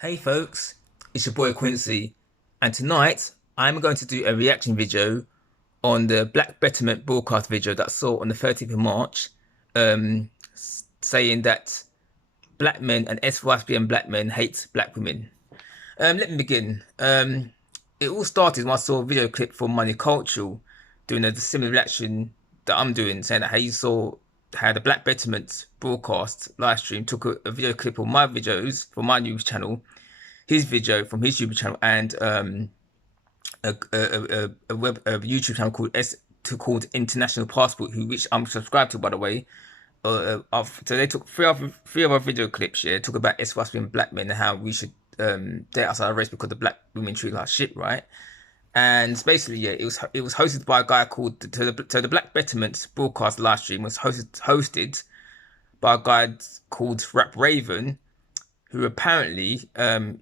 Hey folks, it's your boy Quincy, and tonight I'm going to do a reaction video on the Black Betterment Broadcast video that I saw on the 30th of March, saying that black men and SYSBM black men hate black women. Let me begin. It all started when I saw a video clip from Money Cultural doing a similar reaction that I'm doing, saying that how you saw how the Black Betterment broadcast live stream took a video clip of my videos from my news channel, his video from his YouTube channel, and a YouTube channel called International Passport, which I'm subscribed to, by the way. So they took three of our video clips. Yeah, talk about SYSBM black men and how we should date outside our race because the black women treat like shit, right? And basically, yeah, it was hosted by a guy called the Black Betterment broadcast live stream was hosted by a guy called Rap Raven, who apparently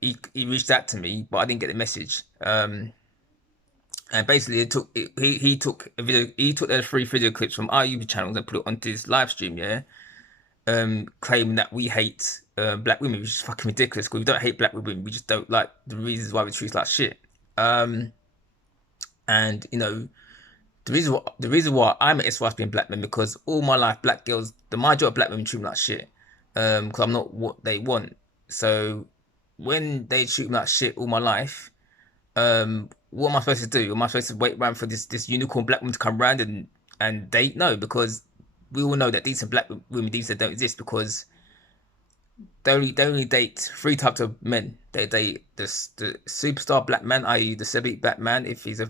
he reached out to me, but I didn't get the message. And basically, he took the three video clips from our YouTube channels and put it onto his live stream, yeah, claiming that we hate black women, which is fucking ridiculous. Because we don't hate black women, we just don't like the reasons why we treat like shit. And you know, the reason why I'm an SYSBM black man, because all my life black girls, the majority of black women treat me like shit. Because I'm not what they want. So when they treat me like shit all my life, what am I supposed to do? Am I supposed to wait around for this unicorn black woman to come around and date? No, because we all know that decent black women don't exist, because they only date three types of men. They date the superstar black man, i.e. the celebrity black man, if he's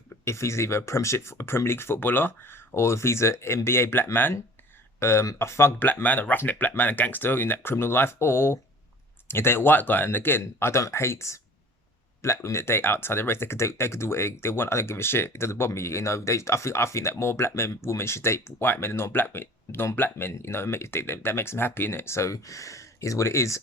either a Premier League footballer, or if he's an NBA black man, a thug black man, a roughneck black man, a gangster in that criminal life, or they date a white guy. And again, I don't hate black women that date outside the race. They could do what they want. I don't give a shit. It doesn't bother me. You know, I think that more women should date white men and non-black men. You know, that makes them happy, innit? So is what it is.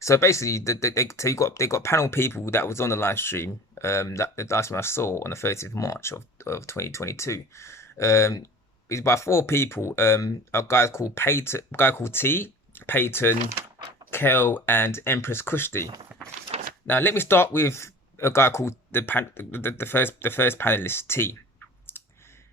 So basically, they got panel people that was on the live stream. That the last one I saw on the 30th of March of 2022. It's by four people. A guy called T, Peyton, Kel, and Empress Kushti. Now let me start with a guy called the first panelist, T.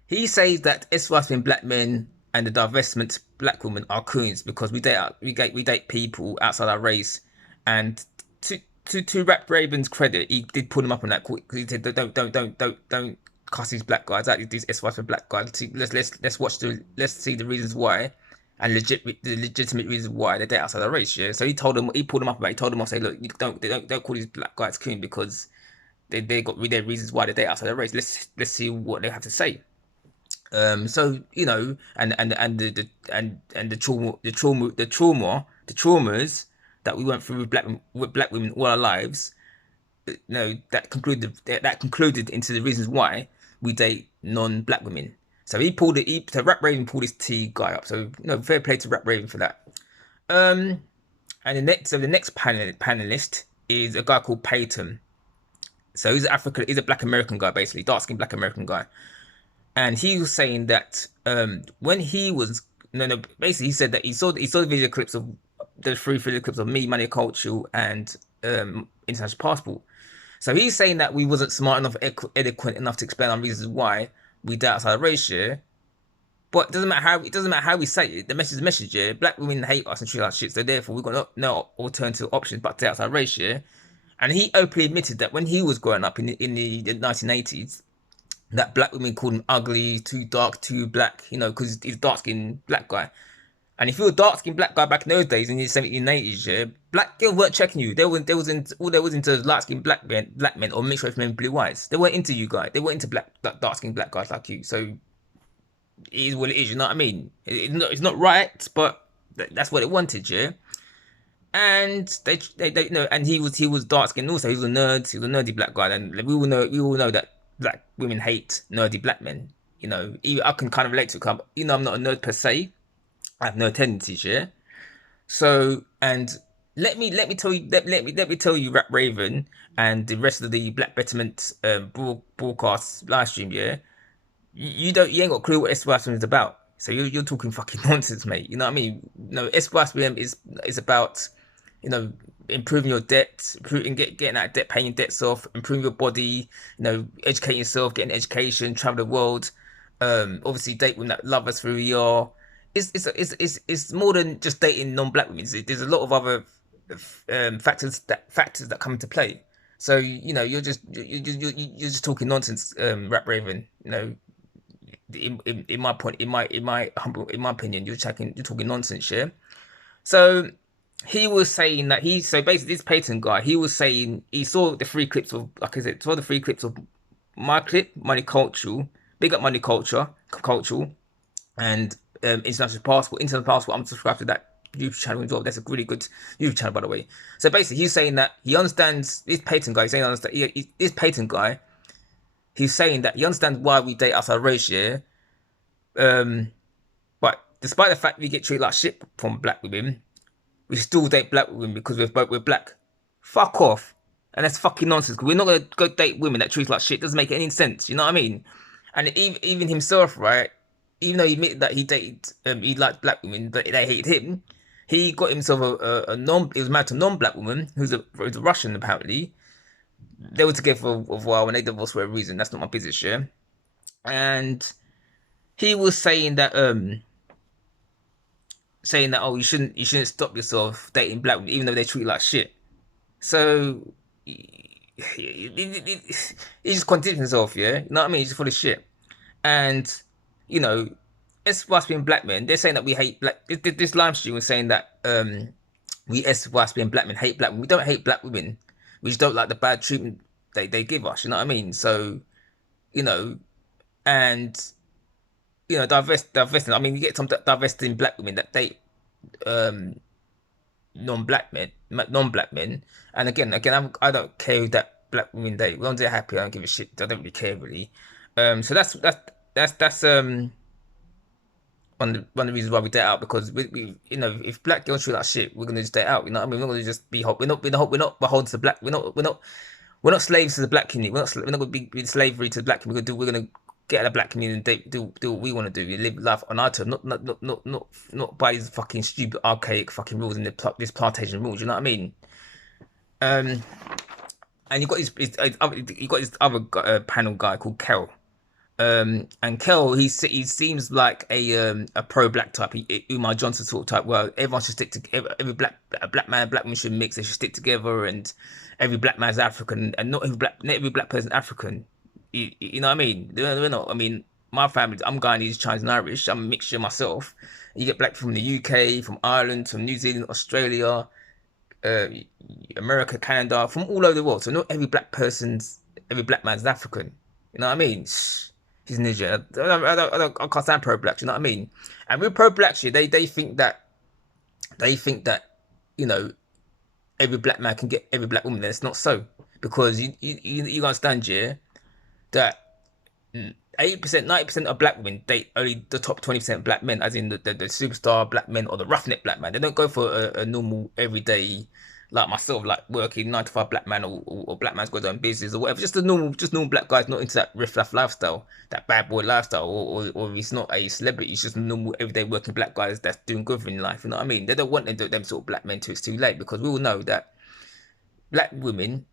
He says that SYSBM black men and the divestment black women are coons because we date people outside our race. And to Rap Raven's credit, he did pull him up on that. He said, don't cuss these black guys out, these SYSBM black guys. Let's see the reasons why, and the legitimate reasons why they date outside their race. Yeah. So he pulled them up about it. He told them, I say, look, don't call these black guys coon, because they got their reasons why they date outside their race. Let's see what they have to say. So you know, and the traumas that we went through with black women all our lives, you know, that concluded into the reasons why we date non-black women. So so Rap Raven pulled this T guy up. So you know, fair play to Rap Raven for that. And the next panelist is a guy called Peyton. So he's a black American guy, basically dark skinned black American guy. And he was saying that when he was basically he said that he saw the video clips of the three video clips of me, Money Cultural, and International Passport. So he's saying that we wasn't smart enough, eloquent enough to explain our reasons why we date outside the race, yeah. But it doesn't matter how we say it. The message, yeah. Black women hate us and treat us like shit. So therefore, we've got no alternative options but to date outside race, yeah. And he openly admitted that when he was growing up in the 1980s, that black women called him ugly, too dark, too black, you know, because he's a dark-skinned black guy. And if you were a dark-skinned black guy back in those days, in the 70s and 80s, yeah, black girls weren't checking you. They was into light-skinned black men or mixed race men with blue eyes. They weren't into you guys. They weren't into dark-skinned black guys like you. So it is what it is. You know what I mean? It's not right, but that's what it wanted, yeah. And they you know, and he was dark-skinned also. He was a nerd. He was a nerdy black guy, and we all know that black women hate nerdy black men. You know, I can kind of relate to it. You know, I'm not a nerd per se. I have no tendencies, yeah. So, and let me tell you, Rap Raven and the rest of the Black Betterment broadcast live stream, yeah. You ain't got a clue what SYSBM is about. So you're talking fucking nonsense, mate. You know what I mean? No, SYSBM is about, you know, improving your debt, getting out of debt, paying your debts off, improving your body, educating yourself, getting an education, travel the world. Obviously date women that love us for who we are. It's more than just dating non-black women. There's a lot of other factors that come into play. So you're just talking nonsense, Rap Raven. In my opinion, you're talking nonsense, yeah. So he was saying that so basically this Peyton guy, he was saying he saw the three clips of, like I said, saw the three clips of my clip, Money Cultural, Big Up Money Cultural, and International Passport. International Passport, I'm subscribed to that YouTube channel as well. That's a really good YouTube channel, by the way. So basically, he's saying that he understands, this Peyton guy, this Peyton guy, he's saying that he understands why we date outside race, yeah. But despite the fact we get treated like shit from black women, we still date black women because we're black. Fuck off. And that's fucking nonsense. Because we're not gonna go date women that treat us like shit. It doesn't make any sense. You know what I mean? And even himself, right? Even though he admitted that he liked black women, but they hated him. He got himself he was married to a non-black woman who's a Russian apparently. They were together for a while and they divorced for a reason. That's not my business, yeah. And he was saying that oh, you shouldn't stop yourself dating black women even though they treat you like shit. So he just contradicts himself, yeah. You know what I mean? He's just full of shit. And SYSBM black men, they're saying that we hate black. This live stream was saying that we SYSBM black men hate black women. We don't hate black women. We just don't like the bad treatment they give us. You know what I mean? So and divesting. I mean, you get some divesting black women that date non-black men. And again, I don't care who that black women date. As long as they're happy, I don't give a shit. I don't really care really. So that's one of the reasons why we date out, because we if black girls treat like shit, we're gonna just date out. You know what I mean? We're not gonna just be we're not beholden to black. We're not slaves to the black community. We're not gonna be slavery to the black community. We're gonna get out of the black community and do what we want to do. We live life on our terms, not by these fucking stupid archaic fucking rules and this plantation rules. You know what I mean? And you got this other panel guy called Kel. And Kel, he seems like a pro-black type, Umar Johnson sort of type. Well, everyone should stick together. Every black man, black woman should mix. They should stick together, and every black man's African, and not every black person African. You know what I mean? We're not. I mean, my family, I'm Guyanese, Chinese, and Irish. I'm a mixture myself. You get black from the UK, from Ireland, from New Zealand, Australia, America, Canada, from all over the world. So not every black man's African. You know what I mean? He's Niger. I can't stand pro-blacks. You know what I mean? And with pro-blacks, they think that every black man can get every black woman. Then it's not so, because you understand, yeah, that 80%, 90% of black women date only the top 20% of black men, as in the superstar black men or the roughneck black man. They don't go for a normal everyday, like myself, like working 9 to 5 black man, or black man's got their own business or whatever. Just normal black guys, not into that riff-raff lifestyle, that bad boy lifestyle, or he's not a celebrity. It's just normal everyday working black guys that's doing good in life. You know what I mean? They don't want them sort of black men till it's too late, because we all know that black women,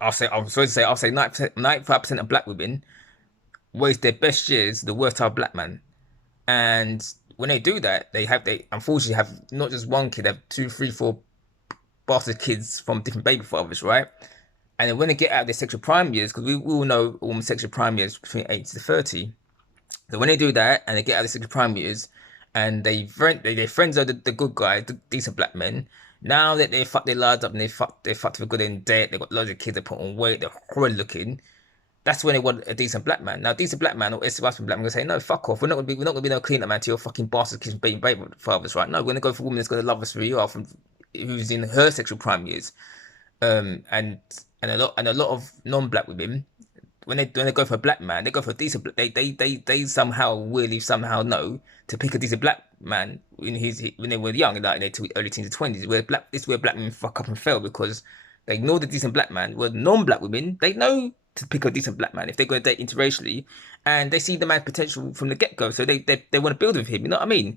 I'll say 95% of black women waste their best years the worst type of black man. And when they do that, they unfortunately have not just one kid, they have 2, 3, 4 bastard kids from different baby fathers, right? And then when they get out of their sexual prime years, because we all know women's sexual prime years between 8 to 30. So when they do that and they get out of the sexual prime years, and they friends are the good guys, the decent black men. Now that they fucked their lives up and they fucked for good in debt, they got loads of kids, they put on weight, they're horrid looking. That's when they want a decent black man. Now, a decent black man or SYSBM black man gonna say, no, fuck off. We're not gonna be no clean up man to your fucking bastard kids being baby fathers, right? No, we're gonna go for a woman that's gonna love us for you are, who's in her sexual prime years. And a lot of non-black women, when they go for a black man, they go for a decent. They somehow weirdly somehow know to pick a decent black man when they were young, like in their early teens and 20s. This is where black men fuck up and fail, because they ignore the decent black man. Where non-black women, they know to pick a decent black man if they're going to date interracially, and they see the man's potential from the get-go, so they want to build with him. You know what I mean?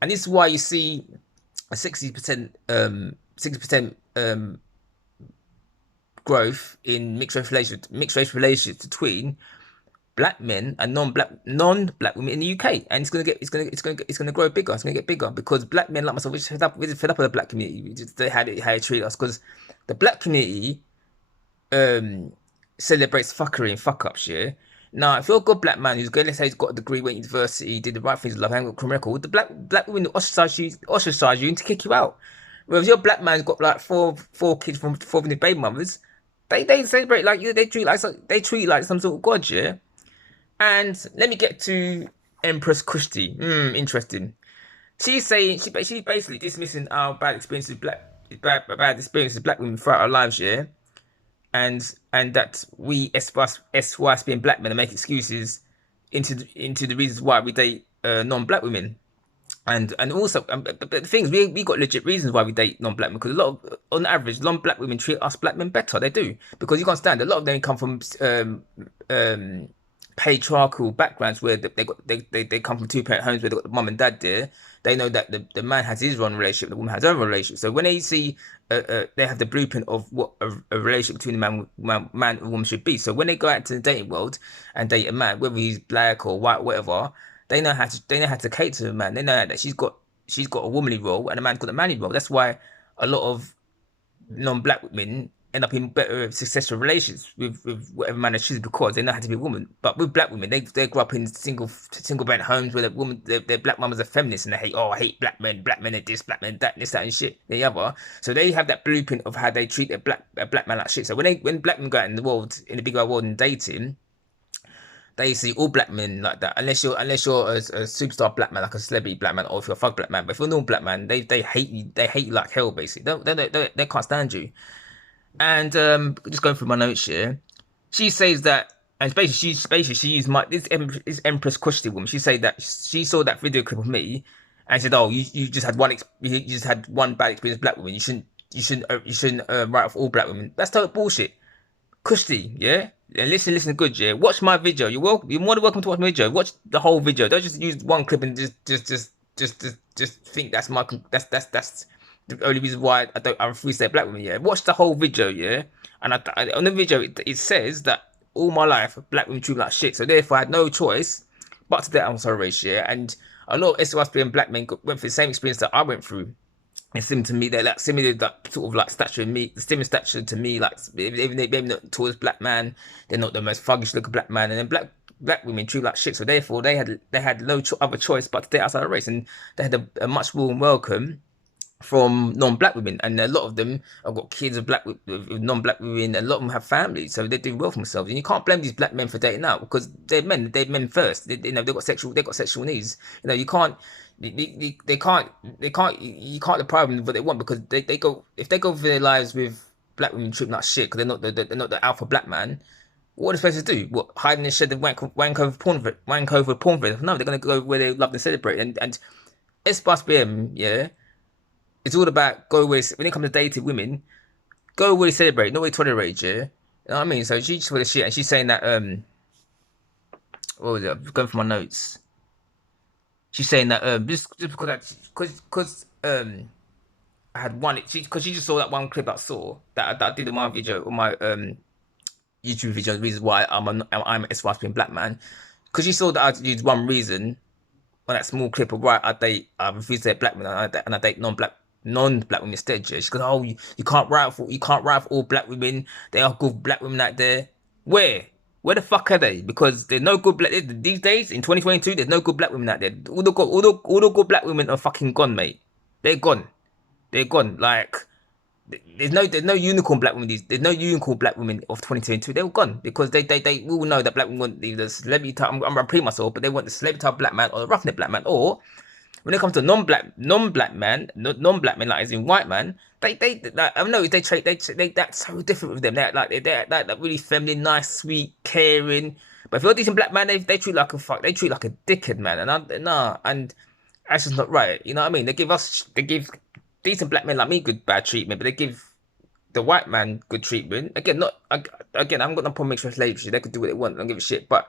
And this is why you see a 60% 60% growth in mixed race relations between black men and non-black women in the UK, and it's gonna grow bigger. It's gonna get bigger because black men like myself, we're fed up with the black community. They had it how they treat us, because the black community celebrates fuckery and fuck ups. Yeah. Now, if you're a good black man who's good, let's say he's got a degree, went to university, did the right things in life, ain't got a criminal record, the black women ostracize you and to kick you out. Whereas your black man's got like four kids from 4 baby mothers, they celebrate like you. They treat you like some sort of god. Yeah. And let me get to Empress Christie. Interesting. She's saying she's basically dismissing our bad experiences with bad experiences with black women throughout our lives, yeah. And that we SYSBM black men are making excuses into the reasons why we date non-black women. And also, but the thing is, we got legit reasons why we date non-black men, because a lot of, on average, non-black women treat us black men better. They do, because you can't stand. A lot of them come from patriarchal backgrounds where they come from two-parent homes where they got the mum and dad there. They know that the man has his own relationship, the woman has her own relationship. So when they see they have the blueprint of what a relationship between a man and woman should be. So when they go out to the dating world and date a man, whether he's black or white, whatever, they know how to cater to a man. They know that she's got a womanly role and a man's got a manly role. That's why a lot of non-black women end up in better successful relations with whatever man they choose, because they know how to be a woman. But with black women, they grow up in single parent homes where the woman, their black mamas are feminists, and they I hate black men are this, black men that, this, that, and shit, the other. So they have that blueprint of how they treat a black man like shit. So when black men go out in the world, in the big wide world, and dating, they see all black men like that, unless you're a superstar black man, like a celebrity black man, or if you're a fuck black man. But if you're a normal black man, they hate you. They hate you like hell, basically. They can't stand you. And just going through my notes here, she says that, and basically she used this Empress Christie woman. She said that she saw that video clip of me, and said, "Oh, you just had one bad experience with black women. You shouldn't write off all black women." That's total bullshit. Christie, yeah? And listen good, yeah? Watch my video. You're more than welcome to watch my video. Watch the whole video. Don't just use one clip and just think that's the only reason why I refuse to say black women, yeah? Watch the whole video, yeah? And on the video, it says that all my life, black women treat me like shit. So therefore, I had no choice but to date on sorry race, yeah? And a lot of SYSBM black men went through the same experience that I went through. It seemed to me they're like similar, like sort of like stature in me, similar stature to me, like even they maybe not the tallest black man, they're not the most thuggish looking black man, and then black women treat like shit. So therefore, they had no other choice but to date outside the race, and they had a much warm welcome from non-black women, and a lot of them have got kids with non-black women. A lot of them have families, so they do well for themselves. And you can't blame these black men for dating out, because they're men first. They've got sexual needs. You know, you can't deprive them of what they want, because they go for their lives with black women treating like shit because they're not the alpha black man. What are they supposed to do? What, hide in the shed and wank over porn? No, they're gonna go where they love and celebrate. And SYSBM, yeah, it's all about when it comes to dating women, go where they celebrate, not where they tolerate. Yeah, you know what I mean? So she's just for the shit, and she's saying that what was it? I'm going for my notes. She's saying that just because I had one, because she just saw that one clip I saw that I did in my video, on my YouTube video, the reasons why I'm a SYSBM black man, because she saw that I used one reason on that small clip of why I refuse to date black men, and I date non-black women instead. Yeah, she goes, "Oh, you can't write for all black women. There are good black women out there. Where the fuck are they? Because there's no good black these days in 2022. There's no good black women out there. All the good black women are fucking gone, mate. They're gone. Like there's no unicorn black women. There's no unicorn black women of 2022. They're all gone, because they all know that black women want the celebrity type. I'm repeating myself, but they want the celebrity type black man or the roughneck black man, or when it comes to non-black men, like as in white man, they like, I've noticed they that's so different with them. They're like really feminine, nice, sweet, caring. But if you're a decent black man, they treat like a dickhead, man. And that's just not right. You know what I mean? They give decent black men like me bad treatment, but they give the white man good treatment. Again, I haven't got no problem with slavery. They could do what they want. I don't give a shit. But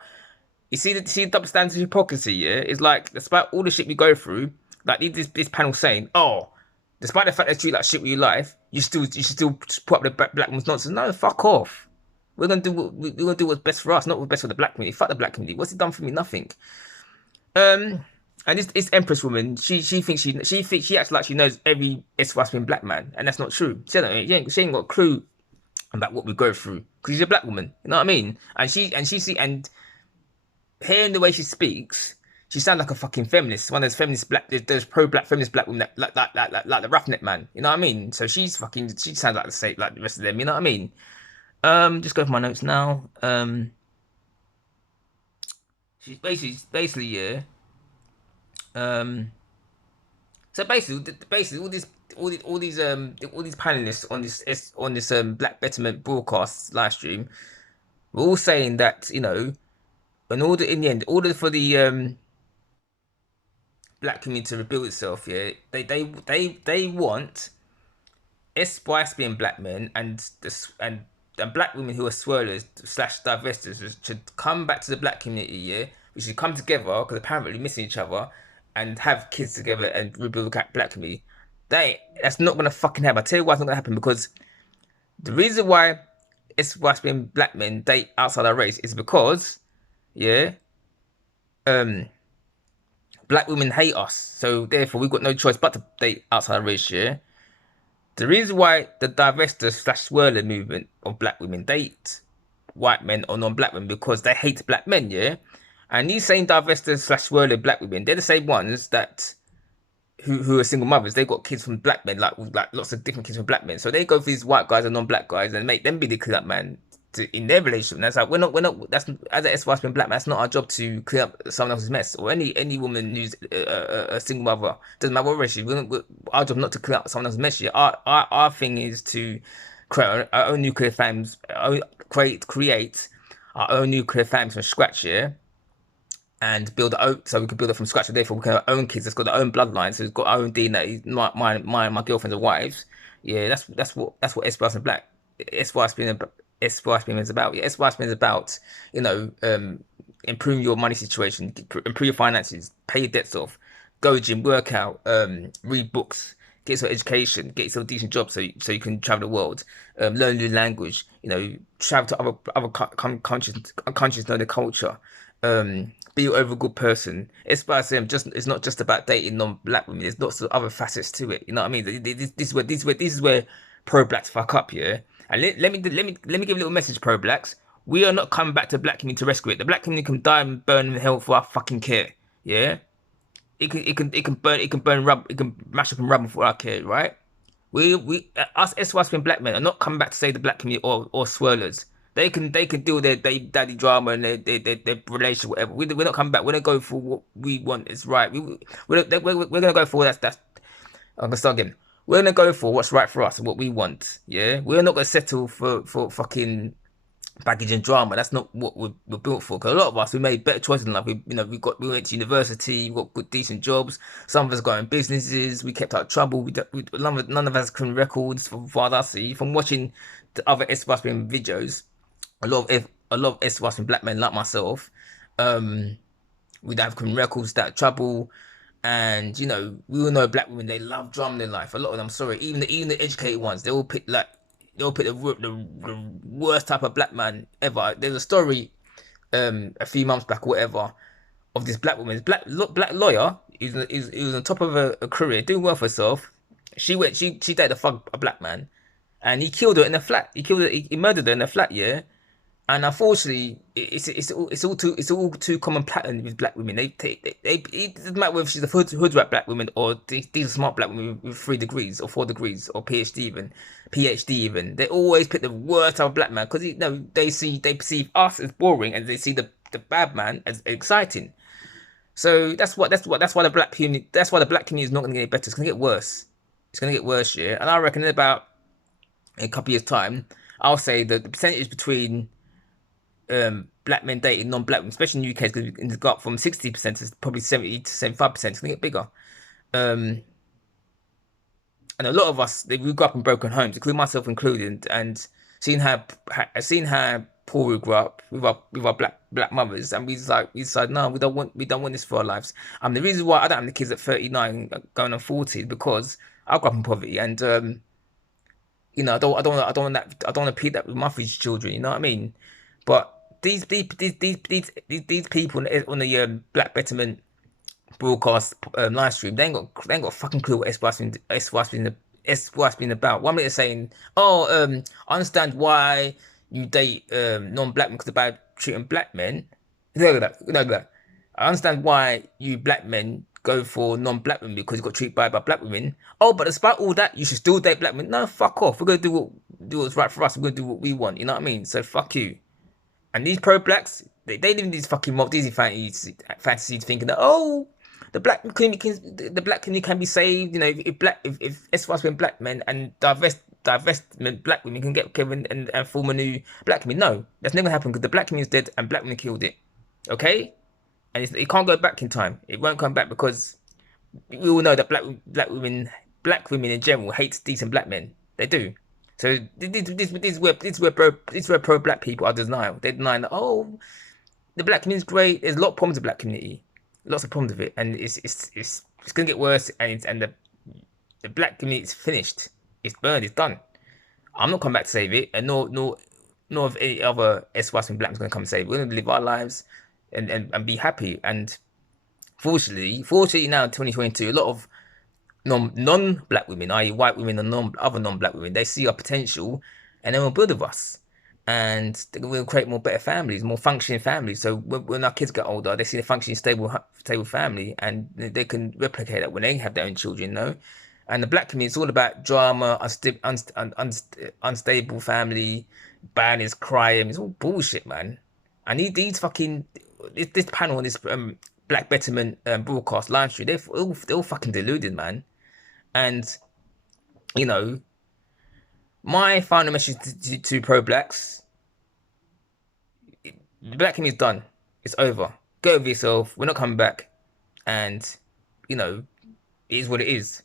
you see the double standards of hypocrisy, yeah? It's like, despite all the shit we go through, like this panel saying, oh, despite the fact they treat like shit with your life, you should still put up the black woman's nonsense. No, fuck off. We're gonna do what's best for us, not what's best for the black community. Fuck the black community. What's it done for me? Nothing. And this Empress woman, she thinks she acts like she knows every SYSBM black man, and that's not true. She ain't got a clue about what we go through because she's a black woman. You know what I mean? And hearing the way she speaks, she sounds like a fucking feminist. One of those feminist those pro-black feminist black women that like the roughneck man. You know what I mean? So she sounds like the rest of them. You know what I mean? Just go for my notes now. She's basically yeah. So basically all these panelists on this Black Betterment Broadcast live stream, we're all saying that, you know, in order for the black community to rebuild itself, yeah, they want SYSBM black men and black women who are swirlers / divestors should come back to the black community, yeah. We should come together because apparently we're missing each other and have kids together and rebuild the black community. That's not gonna fucking happen. I tell you why it's not gonna happen, because the reason why SYSBM black men date outside our race is because, yeah, black women hate us, so therefore we've got no choice but to date outside our race, yeah. The reason why the divestors / swirler movement of black women date white men or non-black women, because they hate black men, yeah. And these same divestors / swirler black women, they're the same ones that who are single mothers. They got kids from black men, like lots of different kids from black men. So they go for these white guys and non-black guys and make them be the clean up man in their relationship. And that's like we're not. That's as an SYSBM black man. That's not our job to clean up someone else's mess, or any woman who's a single mother. Doesn't matter what race. Our job not to clean up someone else's mess. Yeah? Our thing is to create our own nuclear families, create our own nuclear families from scratch. Yeah. And build it out, so we can build it from scratch. So therefore, we can have our own kids. That's got their own bloodline. So it's got our own DNA. My girlfriends and wives. Yeah, that's what SYSBM black SYSBM is about. Yeah, SYSBM is about, you know, improving your money situation, improve your finances, pay your debts off, go to gym, work out, read books, get yourself education, get yourself a decent job so you can travel the world, learn a new language, you know, travel to other countries, know the culture. Be your overall good person. It's not just about dating non-black women. There's lots of other facets to it. You know what I mean? This is where pro-blacks fuck up, yeah. And let me give a little message, pro-blacks. We are not coming back to the black community to rescue it. The black community can die and burn in hell for our fucking care, yeah. It can burn rubble, it can mash up and rubble for our care, right? Us SYSBM black men are not coming back to save the black community or swirlers. They can deal with their daddy drama and their relationship, whatever. We're not coming back. We're gonna go for what we want is right. We're gonna go for that's. I'm gonna start again. We're gonna go for what's right for us and what we want. Yeah, we're not gonna settle for fucking baggage and drama. That's not what we're built for. Because a lot of us, we made better choices in life. We went to university, we got good decent jobs. Some of us got in businesses. We kept out of trouble. None of us can records from what I see from watching the other SYSBM videos. A lot of SYSBM black men like myself, we'd have criminal records, that trouble, and you know, we all know black women, they love drama in their life. A lot of them, sorry, even the educated ones, they all pick the worst type of black man ever. There's a story a few months back or whatever of this black woman, black lawyer. He was on top of a career, doing well for herself. She dated a black man, and he killed her in a flat. He murdered her in a flat, yeah. And unfortunately, it's all too common pattern with black women. It doesn't matter whether she's a hood rat black woman or these are smart black women with 3 degrees or 4 degrees or PhD even. They always pick the worst type of black man because they perceive us as boring and they see the bad man as exciting. So that's why the black community is not going to get better. It's going to get worse. It's going to get worse, yeah. And I reckon in about a couple of years' time, I'll say that the percentage between black men dating non-black women, especially in the UK, is going to go up from 60% to probably 70 to 75%. It's going to get bigger. And a lot of us, we grew up in broken homes, including myself included, and seen how poor we grew up with our black mothers, and we decided no, we don't want this for our lives. The reason why I don't have the kids at 39 going on 40 is because I grew up in poverty, and You know, I don't want to repeat that with my future children. You know what I mean? But these people on the Black Betterment Broadcast live stream, they ain't got a fucking clue what SYSBM been about. One minute they're saying, "Oh, I understand why you date non-black men because about treating black men." Look at that, look at that. I understand why you black men go for non-black women because you got treated by black women. Oh, but despite all that, you should still date black men. No, fuck off. We're gonna do what's right for us. We're gonna do what we want. You know what I mean? So fuck you. And these pro-blacks, they live in these fucking mob, these fantasies thinking that, oh, the black community can be saved. You know, if SYs been black men and divestment black women can get Kevin and form a new black community. No, that's never happened because the black community is dead and black women killed it. Okay, and it can't go back in time. It won't come back because we all know that black women in general hate decent black men. They do. So this is where pro black people are denial. They're denying that, oh, the black community is great. There's a lot of problems with the black community, lots of problems with it, and it's gonna get worse. And the black community is finished. It's burned. It's done. I'm not coming back to save it, and nor of any other SYs and blacks gonna come and save it. We're gonna live our lives and be happy. And fortunately now in 2022, a lot of non-black women, i.e. white women and other non-black women, they see our potential and they will build with us. And we'll create more better families, more functioning families. So when our kids get older, they see a functioning, stable family, and they can replicate that when they have their own children, you know? And the black community, it's all about drama, unstable family, badness, crime. It's all bullshit, man. And these fucking, this panel, this Black Betterment broadcast live stream, they're all fucking deluded, man. And, you know, my final message to pro-blacks, the black community is done. It's over. Go over yourself. We're not coming back. And, you know, it is what it is.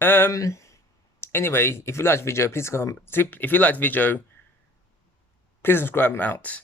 Anyway, if you like the video, please subscribe. I'm out.